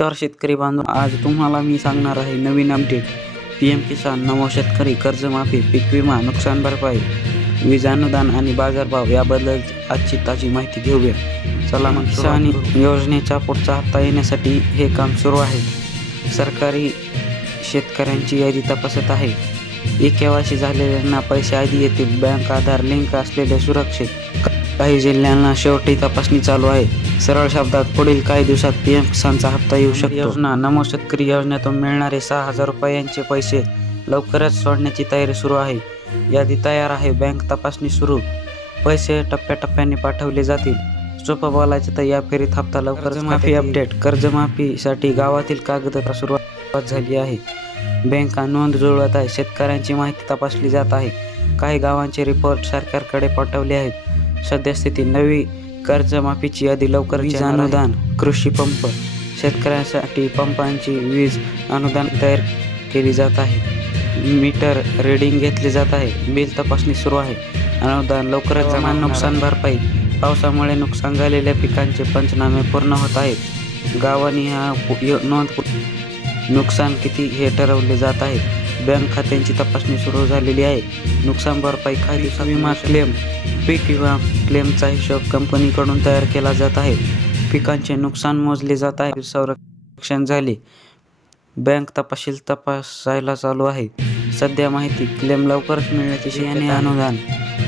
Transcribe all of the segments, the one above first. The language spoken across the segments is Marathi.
नमस्कार शेतकरी बांधव आज तुम्हाला मी सांगणार आहे नवीन update P M Kisan Namo Shetkari कर्जमाफी पीक विमा नुकसान भरपाई वीज अनुदान आणि बाजारभाव याबद्दल आजची ताजी माहिती घेऊया. चला मग किसान योजनेचा पुढचा हप्ता येण्यासाठी हे काम सुरू आहे. सरकारी शेतकऱ्यांची यादी तपासत आहे. ई केवायसी झालेल्यांना पैसे आधी येतील. बँक आधार लिंक असलेले सुरक्षित काही जिल्ह्यांना शेवटी तपासणी चालू आहे. सरळ शब्दात पुढील काही दिवसात पीएम किसानचा हप्ता येऊ शकतो. योजना नमो शेतकरी योजनेतून मिळणारे सहा हजार रुपयांचे पैसे लवकरच सोडण्याची तयारी सुरू आहे. यादी तयार आहे. बँक तपासणी सुरू. पैसे टप्प्याटप्प्याने पाठवले जातील. सोपं बोलायचं तर या फेरीत हप्ता लवकरच माफी अपडेट. कर्जमाफीसाठी गावातील कागदपत्र सुरुवात झाली आहे. बँका नोंद जुळवत आहे. शेतकऱ्यांची माहिती तपासली जात आहे. काही गावांचे रिपोर्ट सरकारकडे पाठवले आहेत. सद्यस्थिती नवी कर्जमाफीची यादी लवकर वीज अनुदान कृषी पंप शेतकऱ्यांसाठी पंपांची वीज अनुदान तयार केली जात आहे. मीटर रीडिंग घेतले जात आहे. बिल तपासणी सुरू आहे. अनुदान लवकरच जमा नुकसान भरपाई. पावसामुळे नुकसान झालेल्या पिकांचे पंचनामे पूर्ण होत आहेत. गावांनी हा नोंद नुकसान किती हे ठरवले जात आहे. बँक खात्यांची तपासणी सुरू झालेली आहे. नुकसान भरपाई काही दिवसा विमा क्लेम पीक विमा क्लेमचा हिशोब कंपनीकडून तयार केला जात आहे. पिकांचे नुकसान मोजले जात आहे. संरक्षण झाले. बँक तपशील तपासायला चालू आहे. सध्या माहिती क्लेम लवकरच मिळण्याची बियाणे अनुदान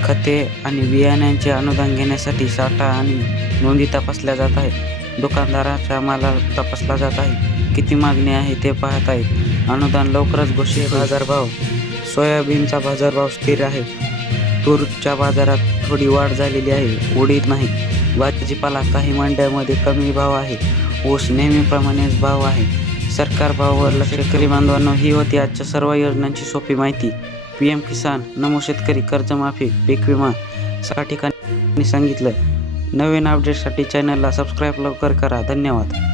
खते आणि बियाण्यांचे अनुदान घेण्यासाठी साठा आणि नोंदी तपासल्या जात आहेत. दुकानदाराच्या माला तपासला जात आहे. किती मागणी आहे ते पाहत आहेत. अनुदान लवकरच घोषित. बाजारभाव सोयाबीनचा बाजारभाव स्थिर आहे. तूरच्या बाजारात थोडी वाढ झालेली आहे. उडीद नाही. भाजीपाला काही मंड्यामध्ये कमी भाव आहे. ऊस नेहमीप्रमाणेच भाव आहे. सरकार भावावर लक्ष. शेतकरी बांधवांनो ही होती आजच्या सर्व योजनांची सोपी माहिती. पी एम किसान नमो शेतकरी कर्जमाफी पीक विमा सहा ठिकाणी सांगितलं. नवीन अपडेटसाठी चॅनलला सबस्क्राईब लवकर करा. धन्यवाद.